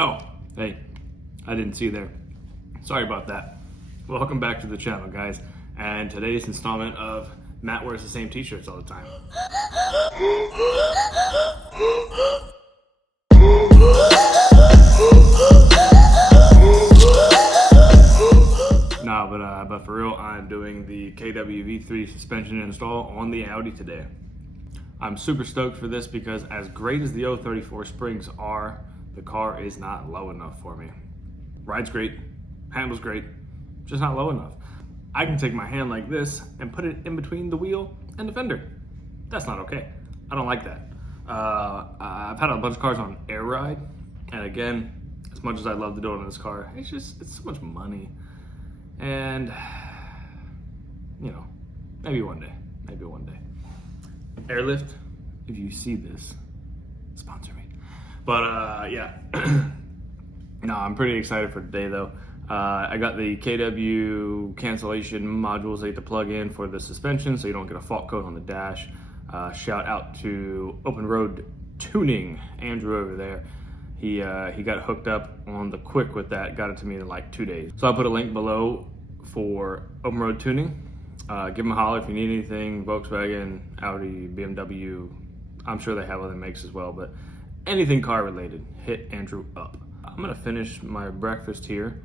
Oh, hey, I didn't see you there. Sorry about that. Welcome back to the channel, guys. And today's installment of Matt wears the same t-shirts all the time. Nah, but for real, I'm doing the KWV3 suspension install on the Audi today. I'm super stoked for this because as great as the 034 springs are, the car is not low enough for me. Ride's great, handles great, just not low enough. I can take my hand like this and put it in between the wheel and the fender. That's not okay. I don't like that. I've had a bunch of cars on air ride, and again, as much as I'd love to do it on this car, it's so much money. And, you know, maybe one day. Airlift, if you see this, sponsor me. But yeah, no, I'm pretty excited for today though. I got the KW cancellation modules that you have to plug in for the suspension so you don't get a fault code on the dash. Shout out to Open Road Tuning, Andrew over there. He got hooked up on the quick with that, got it to me in like 2 days. So I'll put a link below for Open Road Tuning. Give them a holler if you need anything, Volkswagen, Audi, BMW. I'm sure they have other makes as well, but anything car related, hit Andrew up. I'm gonna finish my breakfast here.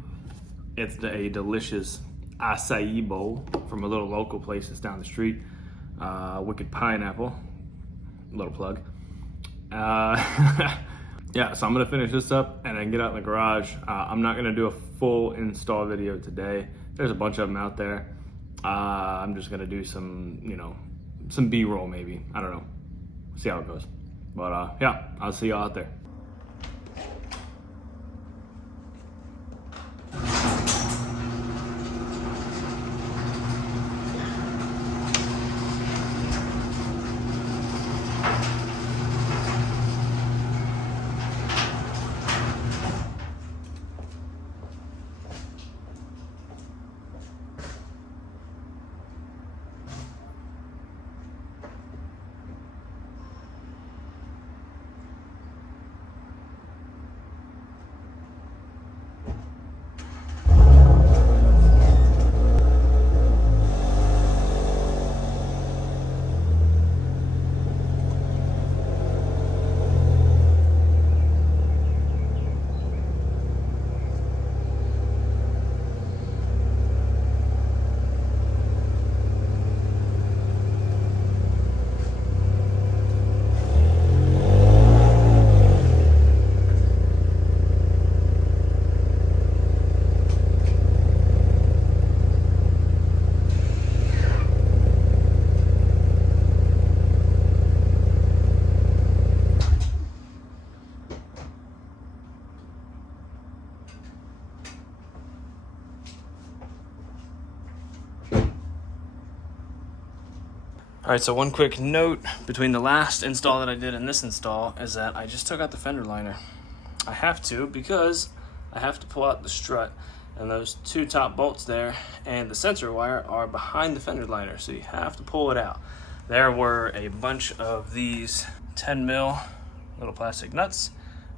It's a delicious acai bowl from a little local place that's down the street. Wicked Pineapple, little plug. Yeah, so I'm gonna finish this up and then get out in the garage. I'm not gonna do a full install video today. There's a bunch of them out there. I'm just gonna do some, some B-roll maybe. I don't know, see how it goes. But yeah, I'll see y'all out there. All right, so one quick note between the last install that I did and this install is that I just took out the fender liner. I have to because I have to pull out the strut, and those two top bolts there and the sensor wire are behind the fender liner, so you have to pull it out. There were a bunch of these 10 mil little plastic nuts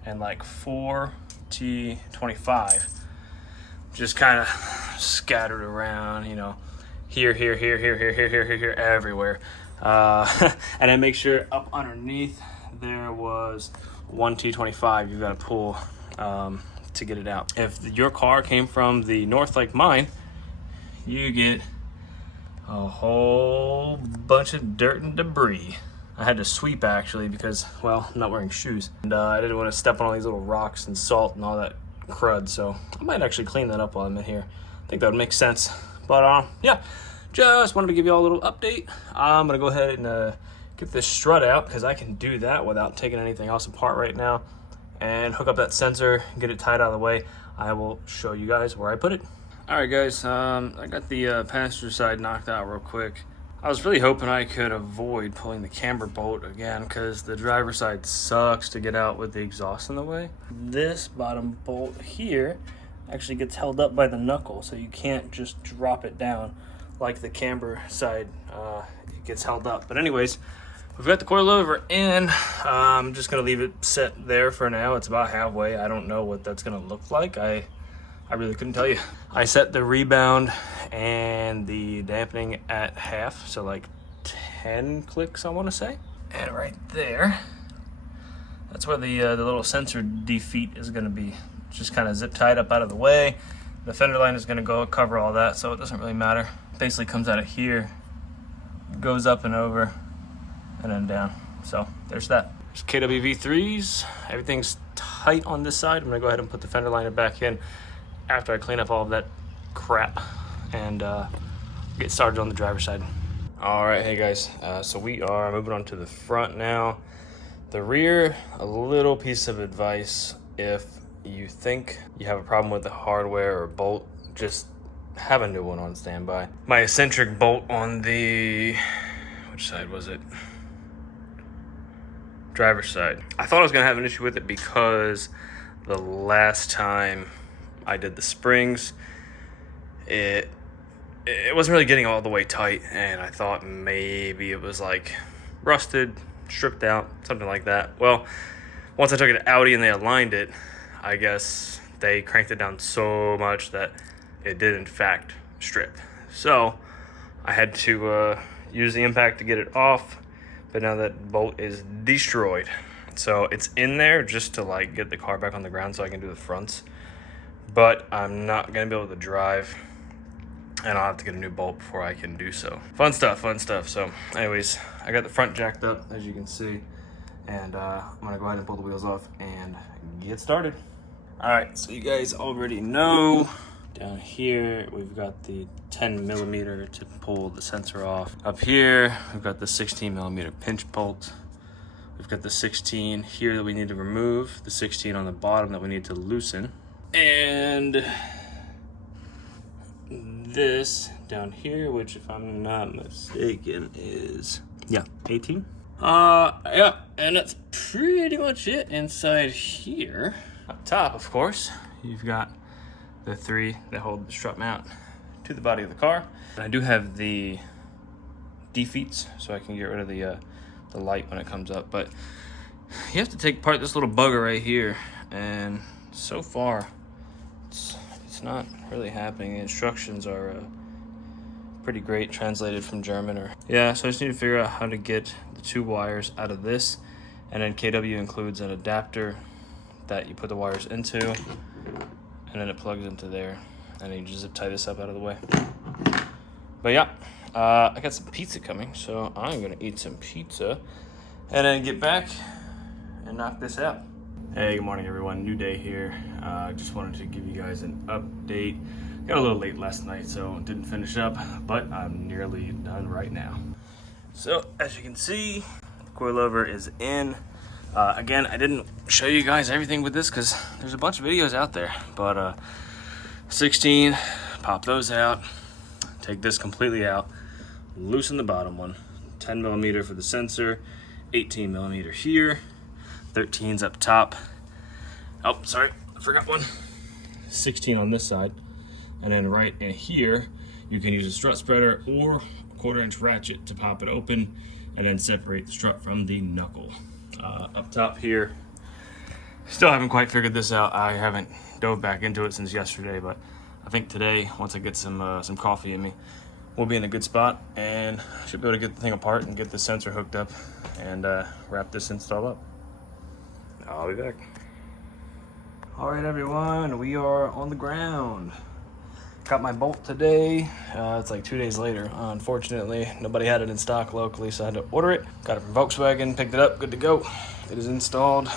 and like 4 T25 just kind of scattered around, here, everywhere. And then make sure up underneath there was 1 T25 you've got to pull to get it out. If your car came from the north like mine, you get a whole bunch of dirt and debris. I had to sweep actually because, well, I'm not wearing shoes. And I didn't want to step on all these little rocks and salt and all that crud, so I might actually clean that up while I'm in here. I think that would make sense. But yeah, just wanted to give you all a little update. I'm gonna go ahead and get this strut out because I can do that without taking anything else apart right now, and hook up that sensor, get it tied out of the way. I will show you guys where I put it. All right, guys, I got the passenger side knocked out real quick. I was really hoping I could avoid pulling the camber bolt again because the driver's side sucks to get out with the exhaust in the way. This bottom bolt here actually gets held up by the knuckle, so you can't just drop it down like the camber side. It gets held up. But anyways, We've got the coilover in. I'm just gonna leave it set there for now. It's about halfway. I don't know what that's gonna look like. I really couldn't tell you. I set the rebound and the dampening at half, so like 10 clicks, I wanna say. And right there, that's where the little sensor defeat is gonna be. Just kind of zip tied up out of the way. The fender line is gonna go cover all that, so it doesn't really matter. Basically comes out of here, goes up and over, and then down. So there's that. There's KWV3s. Everything's tight on this side. I'm gonna go ahead and put the fender liner back in after I clean up all of that crap and get started on the driver's side. All right, hey guys, so we are moving on to the front now. The rear, a little piece of advice: if you think you have a problem with the hardware or bolt, just have a new one on standby. My eccentric bolt on the, which side was it? Driver's side. I thought I was gonna have an issue with it because the last time I did the springs, it wasn't really getting all the way tight, and I thought maybe it was like rusted, stripped out, something like that. Well, once I took it out and they aligned it, I guess they cranked it down so much that it did in fact strip. So I had to use the impact to get it off, but now that bolt is destroyed. So it's in there just to like get the car back on the ground so I can do the fronts, but I'm not gonna be able to drive, and I'll have to get a new bolt before I can do so. Fun stuff. So anyways, I got the front jacked up, as you can see, and I'm gonna go ahead and pull the wheels off and get started. All right, so you guys already know, down here we've got the 10mm to pull the sensor off. Up here we've got the 16mm pinch bolt. We've got the 16 here that we need to remove, the 16 on the bottom that we need to loosen, and this down here, which if I'm not mistaken is 18. Yeah, and that's pretty much it inside here. Up top, of course, you've got the 3 that hold the strut mount to the body of the car. And I do have the defeats, so I can get rid of the light when it comes up. But you have to take apart this little bugger right here, and so far it's not really happening. The instructions are pretty great, translated from German. So I just need to figure out how to get the 2 wires out of this, and then KW includes an adapter that you put the wires into, and then it plugs into there, and then you just zip tie this up out of the way. But yeah, I got some pizza coming, so I'm gonna eat some pizza and then get back and knock this out. Hey, good morning everyone, new day here. Just wanted to give you guys an update. Got a little late last night, so didn't finish up, but I'm nearly done right now. So as you can see, the coilover is in. Again, I didn't show you guys everything with this because there's a bunch of videos out there, but 16, pop those out, take this completely out, loosen the bottom one, 10mm for the sensor, 18mm here, 13's up top. Oh, sorry, I forgot one. 16 on this side, and then right in here, you can use a strut spreader or a 1/4" ratchet to pop it open and then separate the strut from the knuckle. Up top here, still haven't quite figured this out. I haven't dove back into it since yesterday, but I think today, once I get some coffee in me, we'll be in a good spot and should be able to get the thing apart and get the sensor hooked up and wrap this install up. I'll be back. All right, everyone, we are on the ground. Got my bolt today. It's like 2 days later. Unfortunately, nobody had it in stock locally, so I had to order it. Got it from Volkswagen, picked it up, good to go. It is installed.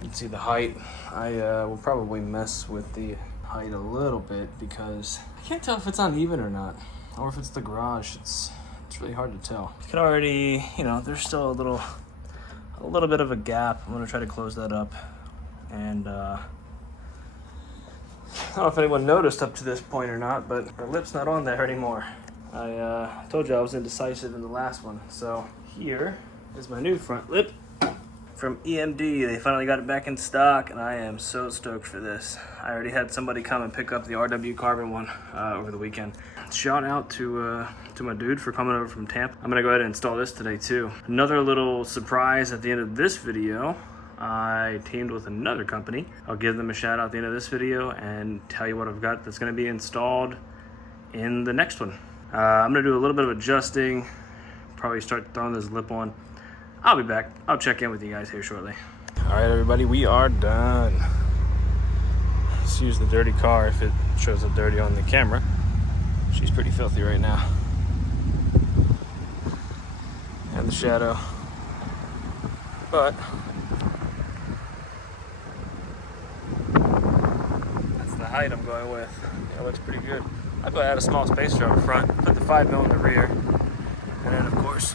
You can see the height. I will probably mess with the height a little bit because I can't tell if it's uneven or not, or if it's the garage. It's really hard to tell. You can already, there's still a little bit of a gap. I'm gonna try to close that up, and I don't know if anyone noticed up to this point or not, but the lip's not on there anymore. I told you I was indecisive in the last one. So here is my new front lip. from EMD. They finally got it back in stock, and I am so stoked for this. I already had somebody come and pick up the RW Carbon one over the weekend. Shout out to my dude for coming over from Tampa. I'm gonna go ahead and install this today too. Another little surprise at the end of this video. I teamed with another company. I'll give them a shout out at the end of this video and tell you what I've got that's gonna be installed in the next one. I'm gonna do a little bit of adjusting, probably start throwing this lip on. I'll be back. I'll check in with you guys here shortly. All right, everybody, we are done. Let's use the dirty car if it shows up dirty on the camera. She's pretty filthy right now. And the shadow. But that's the height I'm going with. It looks pretty good. I put out a small spacer up front, put the 5mm in the rear, and then of course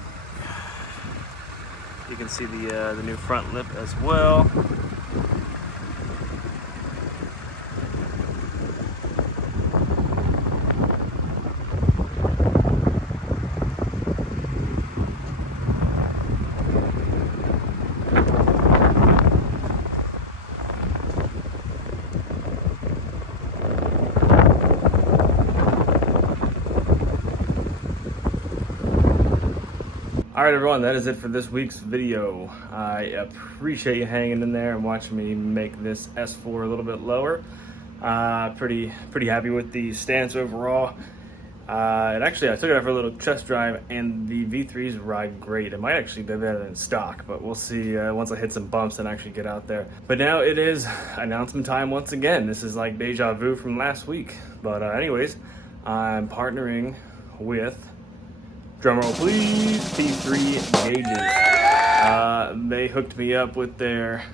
you can see the new front lip as well. All right, everyone, that is it for this week's video. I appreciate you hanging in there and watching me make this S4 a little bit lower. Pretty happy with the stance overall. And actually, I took it out for a little test drive, and the V3s ride great. It might actually be better than stock, but we'll see once I hit some bumps and actually get out there. But now it is announcement time once again. This is like deja vu from last week. But anyways, I'm partnering with, drumroll please, P3 Gauges. They hooked me up with their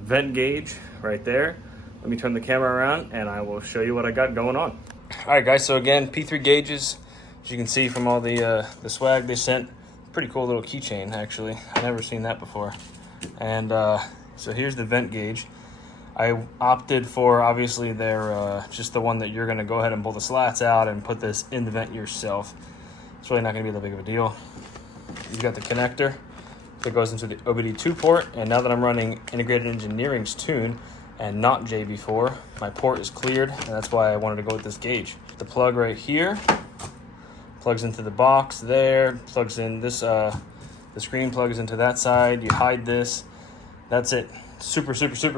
vent gauge right there. Let me turn the camera around and I will show you what I got going on. All right, guys, so again, P3 Gauges, as you can see from all the swag they sent. Pretty cool little keychain, actually. I've never seen that before. And so here's the vent gauge. I opted for, obviously, their just the one that you're gonna go ahead and pull the slats out and put this in the vent yourself. It's really not going to be that big of a deal. You've got the connector that goes into the OBD2 port, and now that I'm running Integrated Engineering's tune and not JB4, my port is cleared, and that's why I wanted to go with this gauge. The plug right here plugs into the box there, plugs in this, the screen plugs into that side, you hide this, that's it. Super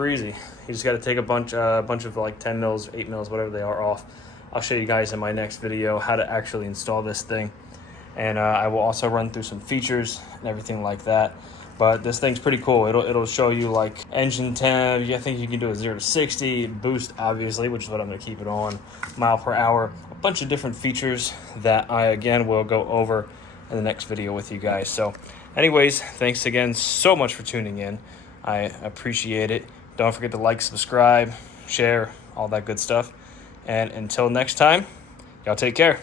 easy. You just got to take a bunch of like 10 mils, 8 mils, whatever they are off. I'll show you guys in my next video how to actually install this thing. And I will also run through some features and everything like that. But this thing's pretty cool. It'll show you like engine temp. I think you can do a 0 to 60, boost obviously, which is what I'm gonna keep it on, mile per hour, a bunch of different features that I again will go over in the next video with you guys. So anyways, thanks again so much for tuning in. I appreciate it. Don't forget to like, subscribe, share, all that good stuff. And until next time, y'all take care.